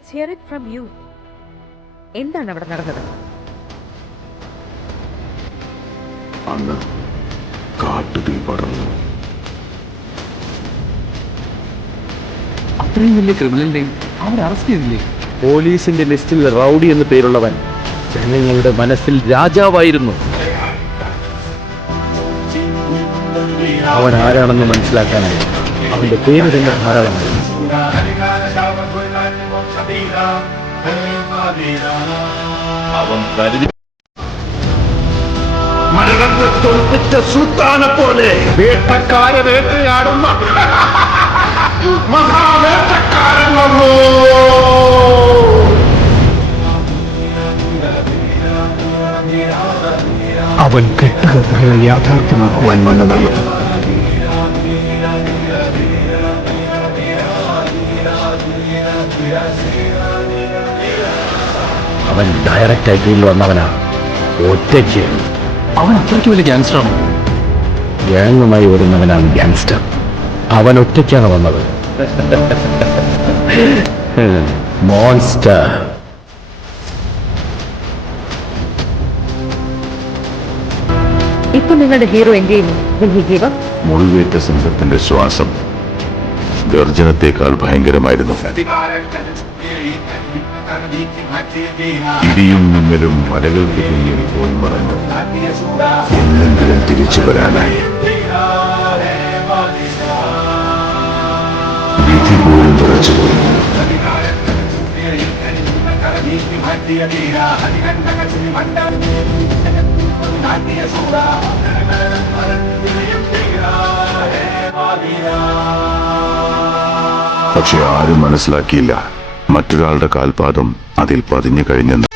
Let's hear it from you. എന്താണ് അവിടെ നടന്നത്? അന്ന് കാട്ടുതീ പടർന്നു. അത്രയും വലിയ ക്രിമിനലിനെയും അവർ അറസ്റ്റ് ചെയ്തില്ലേ? പോലീസിന്റെ ലിസ്റ്റിൽ റൗഡി എന്ന് പേരുള്ളവൻ ജനങ്ങളുടെ മനസ്സിൽ രാജാവായിരുന്നു. അവൻ ആരാണെന്ന് മനസ്സിലാക്കാനായി അവന്റെ പേര് തന്നെ ധാരാളമായി. അവൻ കരുതി മരണത്തെ തോൽപ്പിച്ച സുൽത്താനെ പോലെ വേട്ടക്കാരെ വേട്ടയാടുന്ന മഹാവേട്ടക്കാരൻ വന്നു. അവൻ കെട്ടുകഥകൾ യാഥാർത്ഥ്യമാക്കുവാൻ വന്നതാണ്. അവൻ ഡയറക്റ്റ് ഐറ്റിയിൽ വന്നവനാണ്. ഒറ്റയ്ക്ക്. അവൻ അത്രയ്ക്ക് വലിയ ഗ്യാങ്സ്റ്ററാണോ? ഗ്യാങ്ങുമായി വരുന്നവനാണ് ഗ്യാങ്സ്റ്റർ. അവൻ ഒറ്റയ്ക്കാണ് വന്നത്. മോൺസ്റ്റർ. ഇപ്പൊ നിങ്ങളുടെ ഹീറോ എന്ത് ചെയ്യുന്നു? Will he give up? മുറിവേറ്റ സിംഹത്തിന്റെ ശ്വാസം ഗർജനത്തെക്കാൾ ഭയങ്കരമായിരുന്നു. ഇടിയും മിന്നലും മലകൾക്ക് പിന്നിൽ പോയി മറന്നു. എന്നെങ്കിലും തിരിച്ചു വരാനായി. വിധി പോലും തുറച്ചുപോയി. പക്ഷെ ആരും മനസ്സിലാക്കിയില്ല മറ്റൊരാളുടെ കാൽപാദം അതിൽ പതിഞ്ഞു കഴിഞ്ഞെന്ന്.